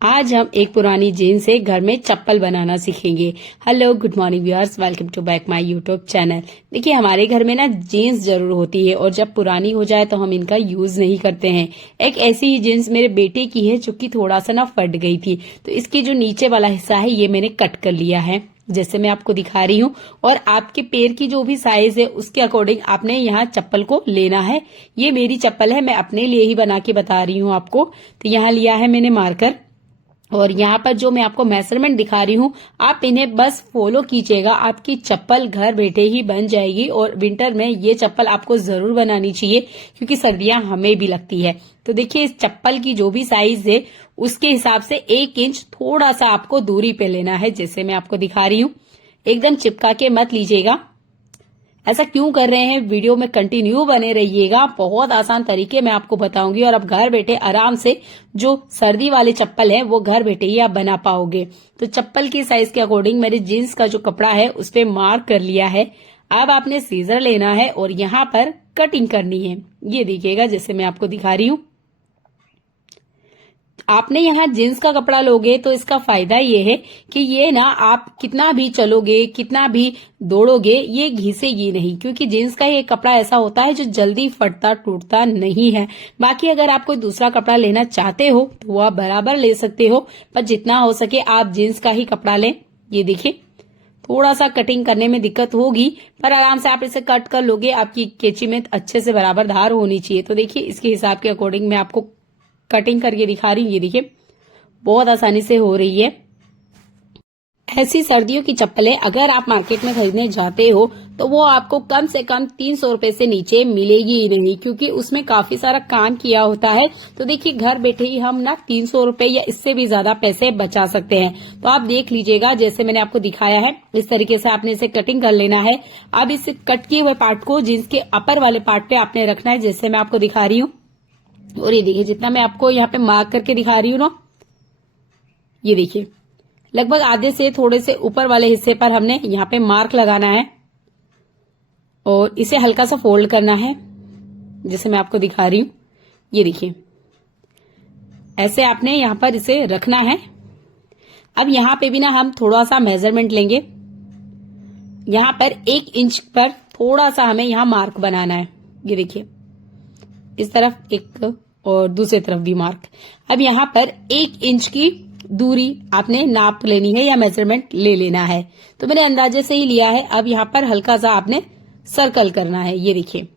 आज हम एक पुरानी जीन्स से घर में चप्पल बनाना सीखेंगे। Hello good morning viewers, welcome to back my YouTube channel. देखिए हमारे घर में ना जीन्स जरूर होती है और जब पुरानी हो जाए तो हम इनका यूज नहीं करते हैं। एक ऐसी ही जीन्स मेरे बेटे की है जो कि थोड़ा सा ना फट गई थी, तो इसकी जो नीचे वाला हिस्सा है ये मैंने कट कर लिया है जैसे मैं आपको दिखा रही हूँ। और आपके पैर की जो भी साइज है उसके अकॉर्डिंग आपने यहाँ चप्पल को लेना है। ये मेरी चप्पल है, मैं अपने लिए ही बना के बता रही हूँ आपको। तो यहाँ लिया है मैंने मार्कर और यहाँ पर जो मैं आपको मेजरमेंट दिखा रही हूँ आप इन्हें बस फॉलो कीजिएगा, आपकी चप्पल घर बैठे ही बन जाएगी। और विंटर में ये चप्पल आपको जरूर बनानी चाहिए क्योंकि सर्दियां हमें भी लगती है। तो देखिए इस चप्पल की जो भी साइज है उसके हिसाब से 1 इंच थोड़ा सा आपको दूरी पे लेना है जैसे मैं आपको दिखा रही हूँ। एकदम चिपका के मत लीजिएगा। ऐसा क्यों कर रहे हैं, वीडियो में कंटिन्यू बने रहिएगा, बहुत आसान तरीके मैं आपको बताऊंगी और अब घर बैठे आराम से जो सर्दी वाले चप्पल है वो घर बैठे ही आप बना पाओगे। तो चप्पल की साइज के अकॉर्डिंग मेरे जीन्स का जो कपड़ा है उस पे मार्क कर लिया है। अब आपने सीजर लेना है और यहाँ पर कटिंग करनी है। ये देखिएगा जैसे मैं आपको दिखा रही हूँ। आपने यहाँ जींस का कपड़ा लोगे तो इसका फायदा ये है कि ये ना आप कितना भी चलोगे कितना भी दौड़ोगे ये घिसेगी नहीं, क्योंकि जींस का ये कपड़ा ऐसा होता है जो जल्दी फटता टूटता नहीं है। बाकी अगर आप कोई दूसरा कपड़ा लेना चाहते हो तो वो आप बराबर ले सकते हो, पर जितना हो सके आप जींस का ही कपड़ा लें। ये देखिए थोड़ा सा कटिंग करने में दिक्कत होगी पर आराम से आप इसे कट कर लोगे। आपकी कैंची में अच्छे से बराबर धार होनी चाहिए। तो देखिए इसके हिसाब के अकॉर्डिंग मैं आपको कटिंग करके दिखा रही हूँ। ये देखिए बहुत आसानी से हो रही है। ऐसी सर्दियों की चप्पलें अगर आप मार्केट में खरीदने जाते हो तो वो आपको कम से कम 300 रुपए से नीचे मिलेगी ही नहीं, क्योंकि उसमें काफी सारा काम किया होता है। तो देखिए घर बैठे ही हम ना 300 रुपए या इससे भी ज्यादा पैसे बचा सकते हैं। तो आप देख लीजिएगा जैसे मैंने आपको दिखाया है इस तरीके से आपने इसे कटिंग कर लेना है। अब इस कट किए हुए पार्ट को जींस के अपर वाले पार्ट पे आपने रखना है जैसे मैं आपको दिखा रही हूँ। और ये देखिए जितना मैं आपको यहाँ पे मार्क करके दिखा रही हूँ ना, ये देखिए लगभग आधे से थोड़े से ऊपर वाले हिस्से पर हमने यहाँ पे मार्क लगाना है और इसे हल्का सा फोल्ड करना है जैसे मैं आपको दिखा रही हूँ। ये देखिए ऐसे आपने यहाँ पर इसे रखना है। अब यहाँ पे भी ना हम थोड़ा सा मेजरमेंट लेंगे। यहाँ पर 1 इंच पर थोड़ा सा हमें यहाँ मार्क बनाना है। ये देखिए इस तरफ एक और दूसरी तरफ भी मार्क। अब यहाँ पर 1 इंच की दूरी आपने नाप लेनी है या मेजरमेंट ले लेना है। तो मैंने अंदाजे से ही लिया है। अब यहाँ पर हल्का सा आपने सर्कल करना है। ये देखिए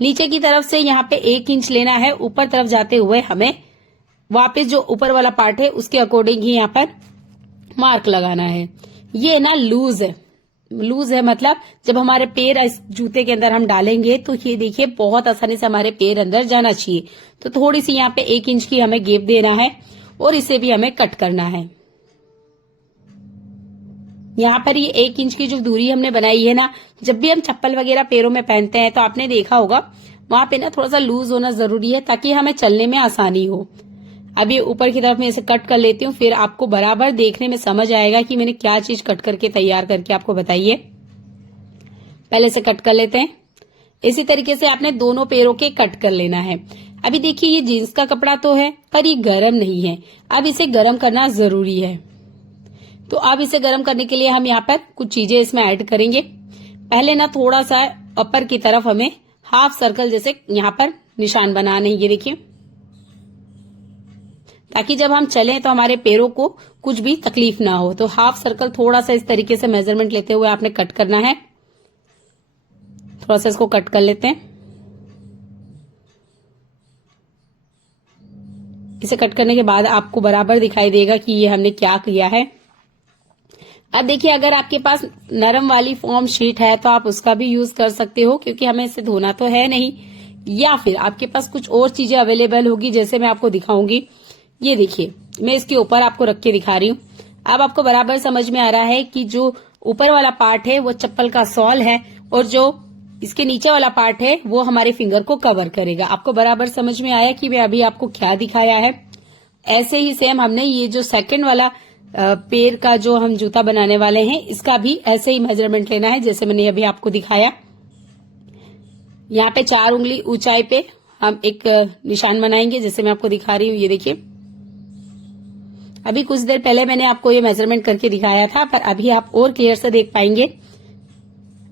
नीचे की तरफ से यहाँ पे 1 इंच लेना है, ऊपर तरफ जाते हुए हमें वापस जो ऊपर वाला पार्ट है उसके अकॉर्डिंग ही यहाँ पर मार्क लगाना है। ये ना लूज है, लूज है मतलब जब हमारे पैर इस जूते के अंदर हम डालेंगे तो ये देखिए बहुत आसानी से हमारे पैर अंदर जाना चाहिए। तो थोड़ी सी यहाँ पे 1 इंच की हमें गैप देना है और इसे भी हमें कट करना है। यहाँ पर ये 1 इंच की जो दूरी हमने बनाई है ना, जब भी हम चप्पल वगैरह पैरों में पहनते हैं तो आपने देखा होगा वहां पे ना थोड़ा सा लूज होना जरूरी है ताकि हमें चलने में आसानी हो। अब ये ऊपर की तरफ मैं इसे कट कर लेती हूँ, फिर आपको बराबर देखने में समझ आएगा कि मैंने क्या चीज कट करके तैयार करके आपको बताइए। पहले से कट कर लेते हैं। इसी तरीके से आपने दोनों पैरों के कट कर लेना है। अभी देखिए ये जीन्स का कपड़ा तो है पर ये गर्म नहीं है, अब इसे गर्म करना जरूरी है। तो अब इसे गर्म करने के लिए हम यहाँ पर कुछ चीजें इसमें ऐड करेंगे। पहले ना थोड़ा सा अपर की तरफ हमें हाफ सर्कल जैसे यहाँ पर निशान बनाने, ये देखिए, ताकि जब हम चलें तो हमारे पैरों को कुछ भी तकलीफ ना हो। तो हाफ सर्कल थोड़ा सा इस तरीके से मेजरमेंट लेते हुए आपने कट करना है। थोड़ा सा इसको कट कर लेते हैं। इसे कट करने के बाद आपको बराबर दिखाई देगा कि ये हमने क्या किया है। अब देखिए अगर आपके पास नरम वाली फॉर्म शीट है तो आप उसका भी यूज कर सकते हो क्योंकि हमें इसे धोना तो है नहीं। या फिर आपके पास कुछ और चीजें अवेलेबल होगी जैसे मैं आपको दिखाऊंगी। ये देखिए मैं इसके ऊपर आपको रख के दिखा रही हूँ। अब आपको बराबर समझ में आ रहा है कि जो ऊपर वाला पार्ट है वो चप्पल का सॉल है और जो इसके नीचे वाला पार्ट है वो हमारे फिंगर को कवर करेगा। आपको बराबर समझ में आया कि मैं अभी आपको क्या दिखाया है। ऐसे ही सेम हमने ये जो सेकंड वाला पैर का जो हम जूता बनाने वाले हैं इसका भी ऐसे ही मेजरमेंट लेना है जैसे मैंने अभी आपको दिखाया। यहाँ पे 4 उंगली ऊंचाई पे हम एक निशान बनाएंगे जैसे मैं आपको दिखा रही हूँ। ये देखिए अभी कुछ देर पहले मैंने आपको ये मेजरमेंट करके दिखाया था, पर अभी आप और क्लियर से देख पाएंगे।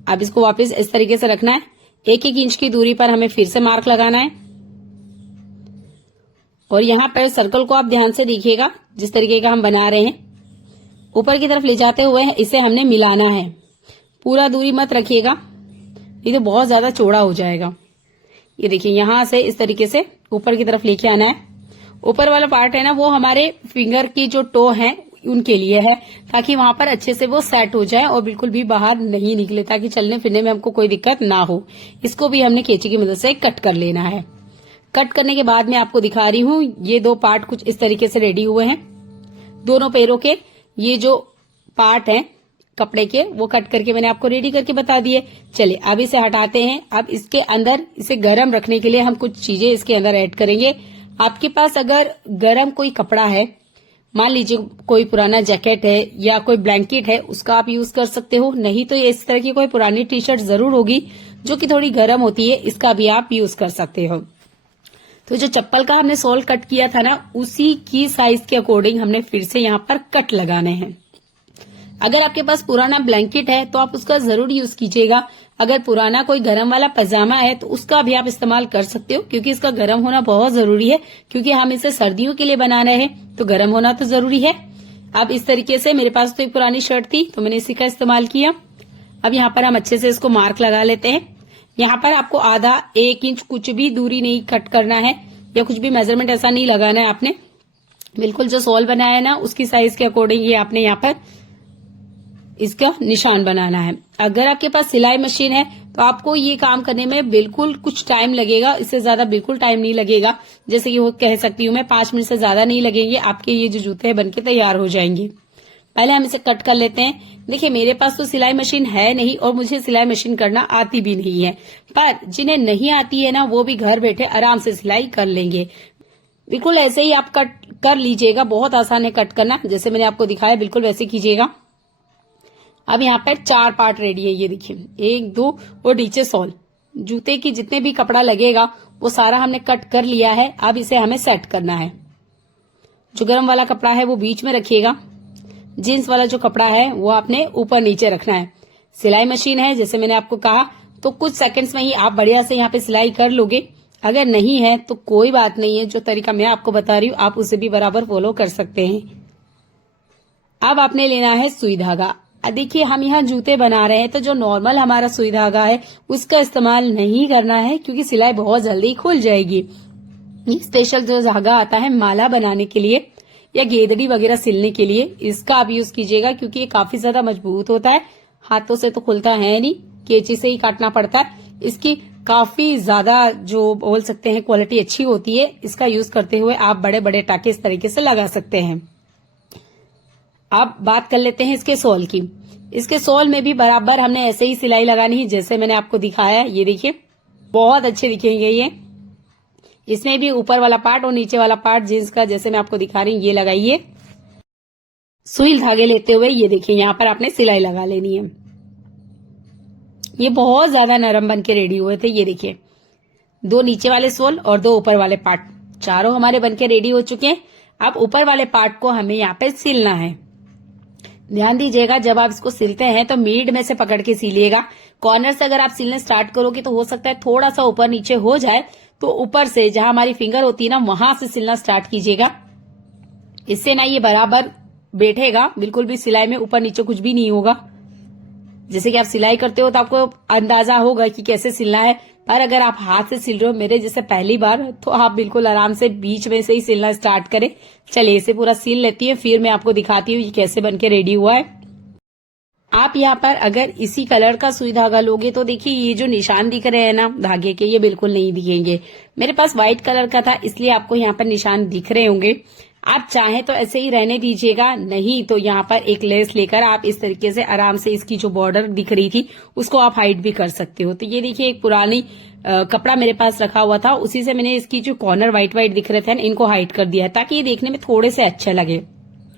अब इसको वापस इस तरीके से रखना है। 1-1 इंच की दूरी पर हमें फिर से मार्क लगाना है और यहाँ पर सर्कल को आप ध्यान से देखिएगा, जिस तरीके का हम बना रहे हैं ऊपर की तरफ ले जाते हुए इसे हमने मिलाना है। पूरा दूरी मत रखिएगा, ये तो बहुत ज्यादा चौड़ा हो जाएगा। ये देखिए यहां से इस तरीके से ऊपर की तरफ लेके आना है। ऊपर वाला पार्ट है ना, वो हमारे फिंगर की जो टो है उनके लिए है, ताकि वहां पर अच्छे से वो सेट हो जाए और बिल्कुल भी बाहर नहीं निकले, ताकि चलने फिरने में हमको कोई दिक्कत ना हो। इसको भी हमने कैंची की मदद से कट कर लेना है। कट करने के बाद मैं आपको दिखा रही हूँ, ये 2 पार्ट कुछ इस तरीके से रेडी हुए हैं। दोनों पैरों के ये जो पार्ट हैं कपड़े के, वो कट करके मैंने आपको रेडी करके बता दिए। चलिए अब इसे हटाते हैं। अब इसके अंदर इसे गर्म रखने के लिए हम कुछ चीजें इसके अंदर ऐड करेंगे। आपके पास अगर गर्म कोई कपड़ा है, मान लीजिए कोई पुराना जैकेट है या कोई ब्लैंकेट है, उसका आप यूज कर सकते हो। नहीं तो इस तरह की कोई पुरानी टी शर्ट जरूर होगी जो कि थोड़ी गर्म होती है, इसका भी आप यूज कर सकते हो। तो जो चप्पल का हमने सोल कट किया था ना, उसी की साइज के अकॉर्डिंग हमने फिर से यहाँ पर कट लगाने हैं। अगर आपके पास पुराना ब्लैंकेट है तो आप उसका जरूर यूज कीजिएगा। अगर पुराना कोई गरम वाला पजामा है तो उसका भी आप इस्तेमाल कर सकते हो, क्योंकि इसका गर्म होना बहुत जरूरी है, क्योंकि हम इसे सर्दियों के लिए बना रहे हैं तो गर्म होना तो जरूरी है। अब इस तरीके से मेरे पास तो एक पुरानी शर्ट थी तो मैंने इसी का इस्तेमाल किया। अब यहाँ पर हम अच्छे से इसको मार्क लगा लेते हैं। यहाँ पर आपको आधा 1 इंच कुछ भी दूरी नहीं कट करना है या कुछ भी मेजरमेंट ऐसा नहीं लगाना है आपने। बिल्कुल जो सोल बनाया है ना, उसकी साइज के अकॉर्डिंग ये आपने यहाँ पर इसका निशान बनाना है। अगर आपके पास सिलाई मशीन है तो आपको ये काम करने में बिल्कुल कुछ टाइम लगेगा, इससे ज्यादा बिल्कुल टाइम नहीं लगेगा। जैसे कि वो कह सकती हूँ मैं 5 मिनट से ज्यादा नहीं लगेंगे, आपके ये जो जूते हैं बनके तैयार हो जाएंगे। पहले हम इसे कट कर लेते हैं। देखिए मेरे पास तो सिलाई मशीन है नहीं और मुझे सिलाई मशीन करना आती भी नहीं है, पर जिन्हें नहीं आती है ना, वो भी घर बैठे आराम से सिलाई कर लेंगे। बिल्कुल ऐसे ही आप कट कर लीजिएगा, बहुत आसान है कट करना। जैसे मैंने आपको दिखाया बिल्कुल वैसे कीजिएगा। अब यहाँ पर 4 पार्ट रेडी है, ये देखिए 1, 2 और नीचे सोल। जूते की जितने भी कपड़ा लगेगा वो सारा हमने कट कर लिया है। अब इसे हमें सेट करना है। जो गर्म वाला कपड़ा है वो बीच में रखिएगा, जीन्स वाला जो कपड़ा है वो आपने ऊपर नीचे रखना है। सिलाई मशीन है जैसे मैंने आपको कहा, तो कुछ सेकंड्स में ही आप बढ़िया से यहाँ पे सिलाई कर लोगे। अगर नहीं है तो कोई बात नहीं है, जो तरीका मैं आपको बता रही हूँ आप उसे भी बराबर फॉलो कर सकते हैं। अब आपने लेना है सुई धागा। देखिए हम यहाँ जूते बना रहे हैं तो जो नॉर्मल हमारा सुई धागा है उसका इस्तेमाल नहीं करना है, क्योंकि सिलाई बहुत जल्दी खुल जाएगी। स्पेशल जो धागा आता है माला बनाने के लिए या गेदड़ी वगैरह सिलने के लिए, इसका आप यूज कीजिएगा, क्योंकि ये काफी ज्यादा मजबूत होता है। हाथों से तो खुलता है नहीं, कैंची से ही काटना पड़ता है। इसकी काफी ज्यादा जो बोल सकते हैं क्वालिटी अच्छी होती है। इसका यूज करते हुए आप बड़े बड़े टाके इस तरीके से लगा सकते हैं। अब बात कर लेते हैं इसके सोल की। इसके सोल में भी बराबर हमने ऐसे ही सिलाई लगानी है जैसे मैंने आपको दिखाया। ये देखिए बहुत अच्छे दिखेंगे ये। इसमें भी ऊपर वाला पार्ट और नीचे वाला पार्ट जींस का जैसे मैं आपको दिखा रही हूँ ये लगाइए। सुई धागे लेते हुए ये देखिए यहाँ पर आपने सिलाई लगा लेनी है। ये बहुत ज्यादा नरम बन के रेडी हुए थे। ये देखिए 2 नीचे वाले सोल और 2 ऊपर वाले पार्ट, चारों हमारे बनके रेडी हो चुके हैं। अब ऊपर वाले पार्ट को हमें यहाँ पे सिलना है। ध्यान दीजिएगा जब आप इसको सिलते हैं तो मीड में से पकड़ के सिलिएगा। कॉर्नर से अगर आप सिलने स्टार्ट करोगे तो हो सकता है थोड़ा सा ऊपर नीचे हो जाए, तो ऊपर से जहां हमारी फिंगर होती है ना, वहां से सिलना स्टार्ट कीजिएगा। इससे ना ये बराबर बैठेगा, बिल्कुल भी सिलाई में ऊपर नीचे कुछ भी नहीं होगा। जैसे कि आप सिलाई करते हो तो आपको अंदाजा होगा कि कैसे सिलना है, पर अगर आप हाथ से सिल रहे हो मेरे जैसे पहली बार, तो आप बिल्कुल आराम से बीच में से ही सिलना स्टार्ट करें। चलिए इसे पूरा सिल लेती है, फिर मैं आपको दिखाती हूँ ये कैसे बनके रेडी हुआ है। आप यहाँ पर अगर इसी कलर का सुई धागा लोगे तो देखिए ये जो निशान दिख रहे हैं ना धागे के, ये बिल्कुल नहीं दिखेंगे। मेरे पास व्हाइट कलर का था इसलिए आपको यहाँ पर निशान दिख रहे होंगे। आप चाहें तो ऐसे ही रहने दीजिएगा, नहीं तो यहाँ पर एक लेस लेकर आप इस तरीके से आराम से इसकी जो बॉर्डर दिख रही थी उसको आप हाइड भी कर सकते हो। तो ये देखिए एक पुरानी कपड़ा मेरे पास रखा हुआ था, उसी से मैंने इसकी जो कॉर्नर व्हाइट व्हाइट दिख रहे थे इनको हाइड कर दिया है, ताकि ये देखने में थोड़े से अच्छे लगे।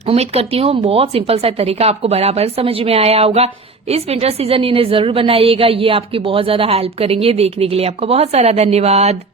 उम्मीद करती हूँ बहुत सिंपल सा तरीका आपको बराबर समझ में आया होगा। इस विंटर सीजन इन्हें जरूर बनाइएगा, ये आपकी बहुत ज्यादा हेल्प करेंगे। देखने के लिए आपका बहुत सारा धन्यवाद।